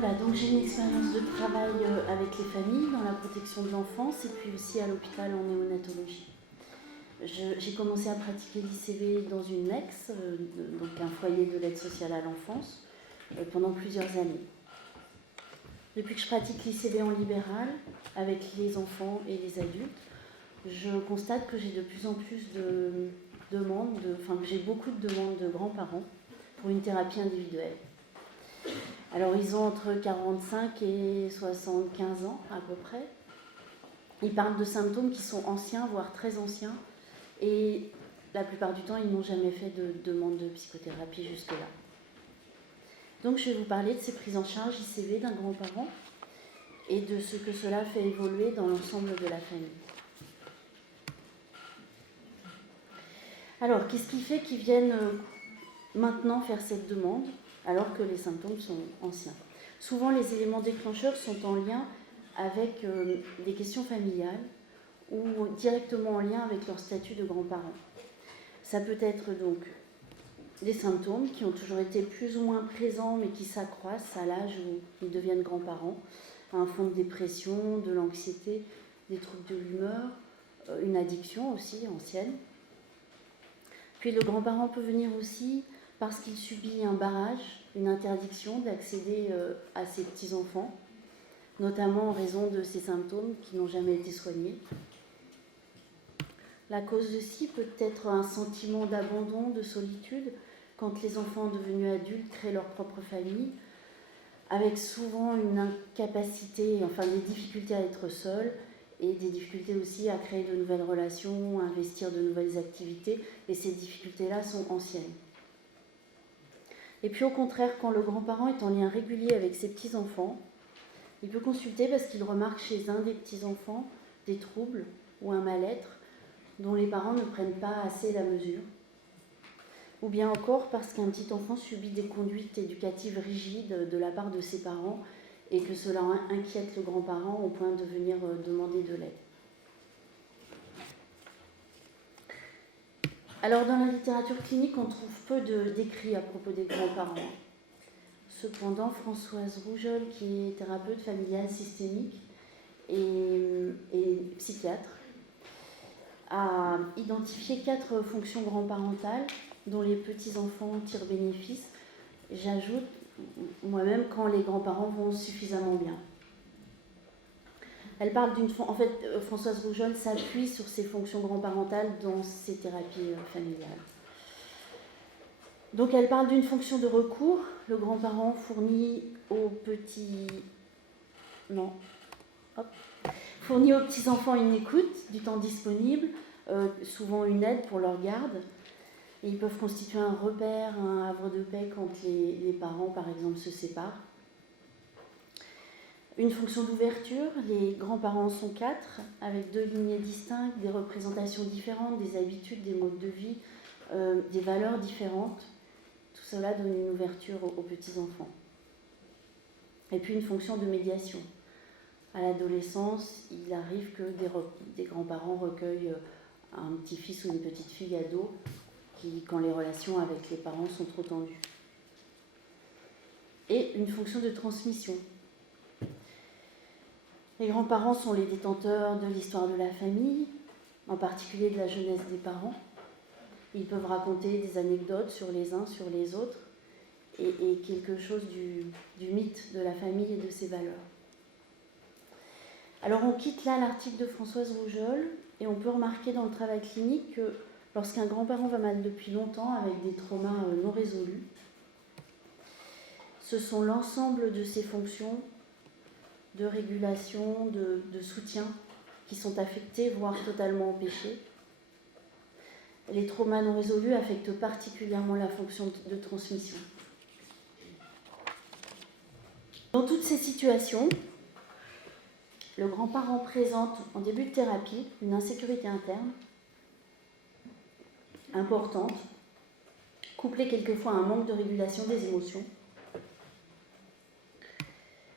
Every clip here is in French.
Voilà, donc j'ai une expérience de travail avec les familles dans la protection de l'enfance et puis aussi à l'hôpital en néonatologie. J'ai commencé à pratiquer l'ICV dans une NEX, donc un foyer de l'aide sociale à l'enfance, pendant plusieurs années. Depuis que je pratique l'ICV en libéral, avec les enfants et les adultes, je constate que j'ai de plus en plus de demandes, que j'ai beaucoup de demandes de grands-parents pour une thérapie individuelle. Alors ils ont entre 45 et 75 ans à peu près. Ils parlent de symptômes qui sont anciens, voire très anciens, et la plupart du temps, ils n'ont jamais fait de demande de psychothérapie jusque-là. Donc je vais vous parler de ces prises en charge ICV d'un grand-parent et de ce que cela fait évoluer dans l'ensemble de la famille. Alors, qu'est-ce qui fait qu'ils viennent maintenant faire cette demande alors que les symptômes sont anciens? Souvent, les éléments déclencheurs sont en lien avec des questions familiales ou directement en lien avec leur statut de grands-parents. Ça peut être donc des symptômes qui ont toujours été plus ou moins présents mais qui s'accroissent à l'âge où ils deviennent grands-parents. Un fond de dépression, de l'anxiété, des troubles de l'humeur, une addiction aussi ancienne. Puis le grand-parent peut venir aussi parce qu'il subit un barrage, une interdiction d'accéder à ses petits-enfants, notamment en raison de ces symptômes qui n'ont jamais été soignés. La cause de ci peut être un sentiment d'abandon, de solitude, quand les enfants devenus adultes créent leur propre famille, avec souvent une incapacité, des difficultés à être seuls, et des difficultés aussi à créer de nouvelles relations, à investir de nouvelles activités, et ces difficultés-là sont anciennes. Et puis au contraire, quand le grand-parent est en lien régulier avec ses petits-enfants, il peut consulter parce qu'il remarque chez un des petits-enfants des troubles ou un mal-être dont les parents ne prennent pas assez la mesure. Ou bien encore parce qu'un petit enfant subit des conduites éducatives rigides de la part de ses parents et que cela inquiète le grand-parent au point de venir demander de l'aide. Alors dans la littérature clinique, on trouve peu d'écrits à propos des grands-parents. Cependant, Françoise Rougeol, qui est thérapeute familiale systémique et psychiatre, a identifié 4 fonctions grand-parentales dont les petits-enfants tirent bénéfice. J'ajoute moi-même quand les grands-parents vont suffisamment bien. Elle parle Françoise Rougeol s'appuie sur ces fonctions grand-parentales dans ses thérapies familiales. Donc elle parle d'une fonction de recours. Le grand-parent fournit aux petits-enfants une écoute, du temps disponible, souvent une aide pour leur garde. Et ils peuvent constituer un repère, un havre de paix quand les parents, par exemple, se séparent. Une fonction d'ouverture, les grands-parents sont 4, avec 2 lignées distinctes, des représentations différentes, des habitudes, des modes de vie, des valeurs différentes. Tout cela donne une ouverture aux petits-enfants. Et puis une fonction de médiation. À l'adolescence, il arrive que des grands-parents recueillent un petit-fils ou une petite-fille ado quand les relations avec les parents sont trop tendues. Et une fonction de transmission. Les grands-parents sont les détenteurs de l'histoire de la famille, en particulier de la jeunesse des parents. Ils peuvent raconter des anecdotes sur les uns, sur les autres, et quelque chose du mythe de la famille et de ses valeurs. Alors on quitte là l'article de Françoise Rougeol, et on peut remarquer dans le travail clinique que lorsqu'un grand-parent va mal depuis longtemps avec des traumas non résolus, ce sont l'ensemble de ces fonctions de régulation, de soutien qui sont affectées, voire totalement empêchées. Les traumas non résolus affectent particulièrement la fonction de transmission. Dans toutes ces situations, le grand-parent présente en début de thérapie une insécurité interne importante, couplée quelquefois à un manque de régulation des émotions,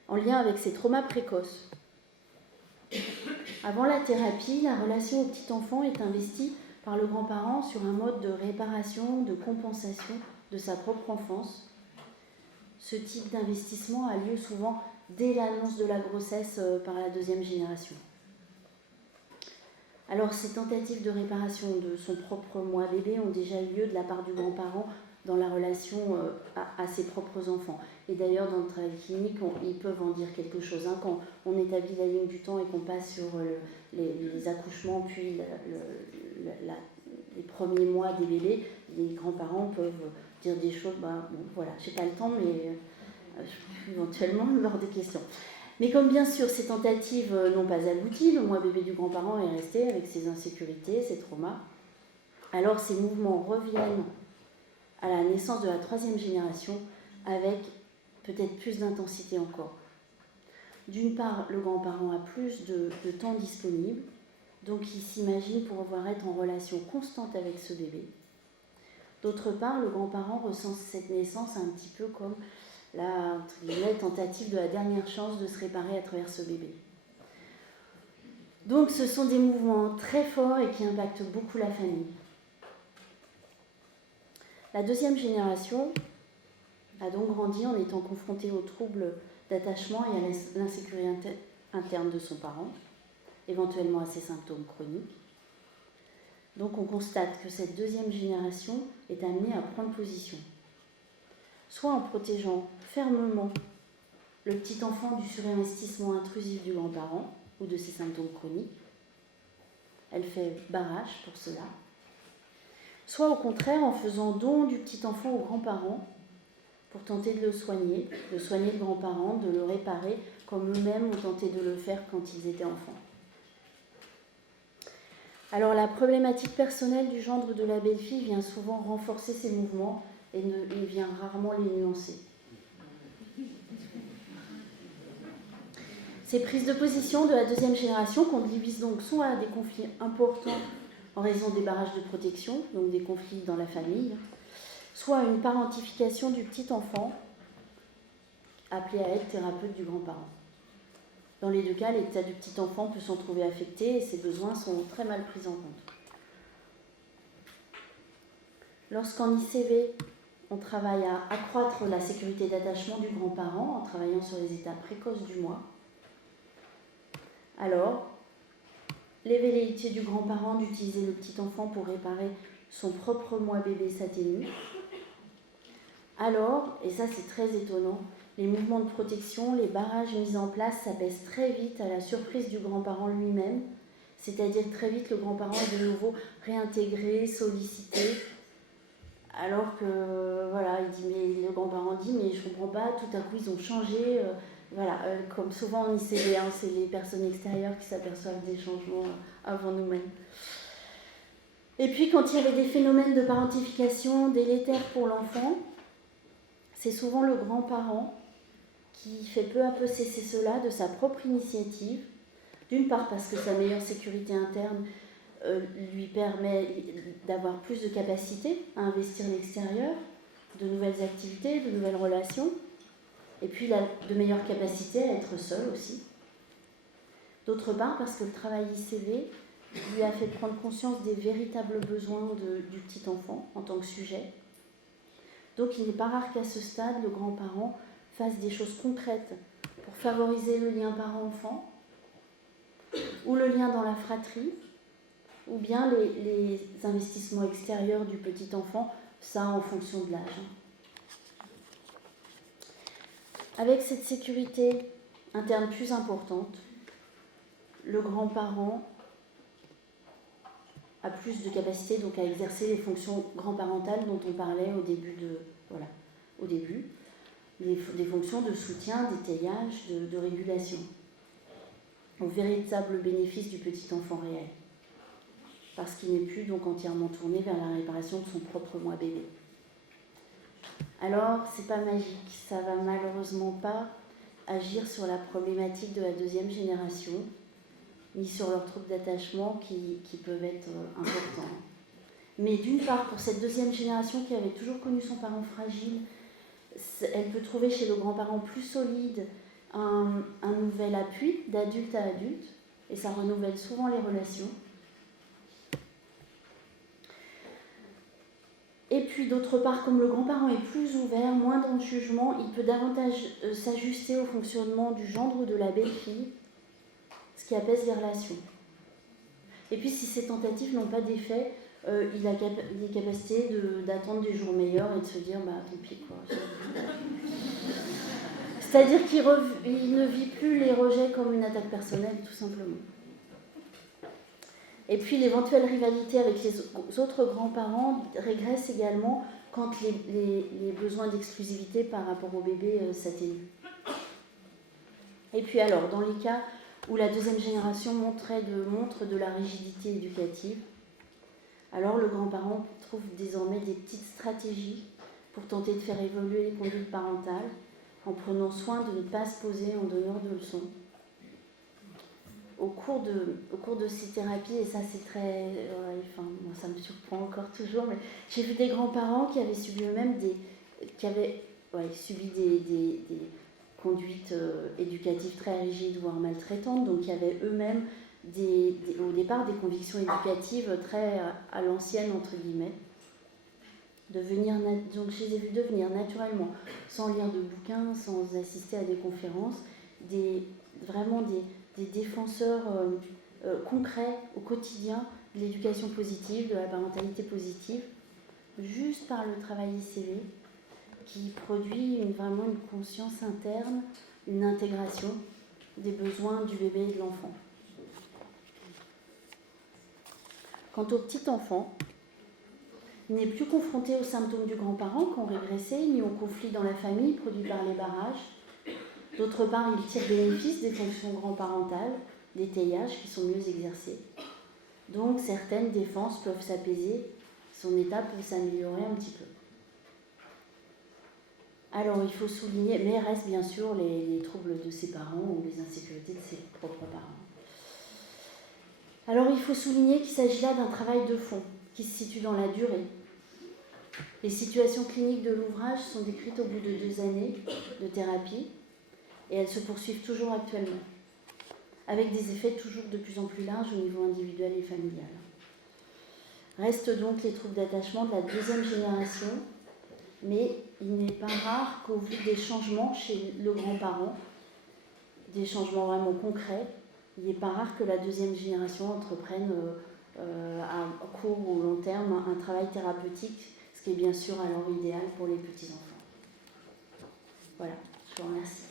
en lien avec ses traumas précoces. Avant la thérapie, la relation au petit enfant est investie par le grand-parent sur un mode de réparation, de compensation de sa propre enfance, ce type d'investissement a lieu souvent dès l'annonce de la grossesse par la deuxième génération. Alors, ces tentatives de réparation de son propre moi bébé ont déjà eu lieu de la part du grand-parent dans la relation à ses propres enfants. Et d'ailleurs, dans le travail clinique, ils peuvent en dire quelque chose. Hein. Quand on établit la ligne du temps et qu'on passe sur les accouchements, puis les premiers mois des bébés, les grands-parents peuvent dire des choses. Bon, voilà, j'ai pas le temps, mais éventuellement lors des questions. Mais comme bien sûr ces tentatives n'ont pas abouti, le moi bébé du grand-parent est resté avec ses insécurités, ses traumas. Alors ces mouvements reviennent à la naissance de la troisième génération avec peut-être plus d'intensité encore. D'une part, le grand-parent a plus de temps disponible, donc il s'imagine pouvoir être en relation constante avec ce bébé. D'autre part, le grand-parent ressent cette naissance un petit peu comme la tentative de la dernière chance de se réparer à travers ce bébé. Donc ce sont des mouvements très forts et qui impactent beaucoup la famille. La deuxième génération a donc grandi en étant confrontée aux troubles d'attachement et à l'insécurité interne de son parent, éventuellement à ses symptômes chroniques. Donc on constate que cette deuxième génération est amenée à prendre position, soit en protégeant fermement le petit enfant du surinvestissement intrusif du grand-parent ou de ses symptômes chroniques. Elle fait barrage pour cela. Soit au contraire en faisant don du petit enfant aux grands-parents pour tenter de soigner le grand-parent, de le réparer comme eux-mêmes ont tenté de le faire quand ils étaient enfants. Alors la problématique personnelle du gendre de la belle-fille vient souvent renforcer ces mouvements et vient rarement les nuancer. Ces prises de position de la deuxième génération conduisent donc soit à des conflits importants en raison des barrages de protection, donc des conflits dans la famille, soit à une parentification du petit enfant appelé à être thérapeute du grand-parent. Dans les deux cas, l'état du petit enfant peut s'en trouver affecté et ses besoins sont très mal pris en compte. Lorsqu'en ICV, on travaille à accroître la sécurité d'attachement du grand-parent en travaillant sur les états précoces du moi, alors les velléités du grand-parent d'utiliser le petit enfant pour réparer son propre moi bébé s'atténuent. Alors, et ça c'est très étonnant, les mouvements de protection, les barrages mis en place s'apaisent très vite à la surprise du grand-parent lui-même, c'est-à-dire très vite le grand-parent est de nouveau réintégré, sollicité, alors que voilà, le grand-parent dit mais je comprends pas, tout à coup ils ont changé, comme souvent en ICV, c'est les personnes extérieures qui s'aperçoivent des changements avant nous-mêmes. Et puis quand il y avait des phénomènes de parentification délétères pour l'enfant, c'est souvent le grand-parent qui fait peu à peu cesser cela de sa propre initiative, d'une part parce que sa meilleure sécurité interne lui permet d'avoir plus de capacité à investir l'extérieur, de nouvelles activités, de nouvelles relations, et puis de meilleures capacités à être seul aussi. D'autre part parce que le travail ICV lui a fait prendre conscience des véritables besoins du petit enfant en tant que sujet. Donc il n'est pas rare qu'à ce stade, le grand-parent fasse des choses concrètes pour favoriser le lien parent-enfant, ou le lien dans la fratrie, ou bien les investissements extérieurs du petit enfant, ça en fonction de l'âge. Avec cette sécurité interne plus importante, le grand-parent a plus de capacité donc à exercer les fonctions grand-parentales dont on parlait au début, des fonctions de soutien, d'étayage, de régulation, au véritable bénéfice du petit enfant réel, parce qu'il n'est plus donc entièrement tourné vers la réparation de son propre moi bébé. Alors, c'est pas magique, ça va malheureusement pas agir sur la problématique de la deuxième génération, ni sur leurs troubles d'attachement qui peuvent être importants. Mais d'une part, pour cette deuxième génération qui avait toujours connu son parent fragile, elle peut trouver chez le grand-parent plus solide un nouvel appui d'adulte à adulte, et ça renouvelle souvent les relations. Et puis d'autre part, comme le grand-parent est plus ouvert, moins dans le jugement, il peut davantage s'ajuster au fonctionnement du gendre ou de la belle-fille, ce qui apaise les relations. Et puis si ces tentatives n'ont pas d'effet, il a des capacités d'attendre des jours meilleurs et de se dire bah tant pis quoi. C'est-à-dire qu'il ne vit plus les rejets comme une attaque personnelle tout simplement. Et puis l'éventuelle rivalité avec les autres grands-parents régresse également quand les besoins d'exclusivité par rapport au bébé s'atténuent. Et puis alors, dans les cas où la deuxième génération montre de la rigidité éducative, alors le grand-parent trouve désormais des petites stratégies pour tenter de faire évoluer les conduites parentales en prenant soin de ne pas se poser en donneur de leçons. Au cours de ces thérapies, et ça c'est très... moi, ça me surprend encore toujours, mais j'ai vu des grands-parents qui avaient subi eux-mêmes des conduites éducatives très rigides, voire maltraitantes, donc qui avaient eux-mêmes au départ des convictions éducatives très à l'ancienne, entre guillemets. Donc je les ai vus devenir naturellement, sans lire de bouquins, sans assister à des conférences, vraiment des défenseurs concrets au quotidien de l'éducation positive, de la parentalité positive, juste par le travail ICV, qui produit vraiment une conscience interne, une intégration des besoins du bébé et de l'enfant. Quant au petit enfant, il n'est plus confronté aux symptômes du grand-parent qui ont régressé, ni aux conflits dans la famille produits par les barrages. D'autre part, il tire bénéfice des fonctions grand-parentales, des teillages qui sont mieux exercés. Donc, certaines défenses peuvent s'apaiser, son état peut s'améliorer un petit peu. Alors, il faut souligner, mais reste bien sûr les troubles de ses parents ou les insécurités de ses propres parents. Alors, il faut souligner qu'il s'agit là d'un travail de fond qui se situe dans la durée. Les situations cliniques de l'ouvrage sont décrites au bout de 2 années de thérapie et elles se poursuivent toujours actuellement, avec des effets toujours de plus en plus larges au niveau individuel et familial. Restent donc les troubles d'attachement de la deuxième génération, mais il n'est pas rare qu'au vu des changements chez le grand-parent, des changements vraiment concrets, il n'est pas rare que la deuxième génération entreprenne à court ou long terme un travail thérapeutique, ce qui est bien sûr alors idéal pour les petits-enfants. Voilà, je vous remercie.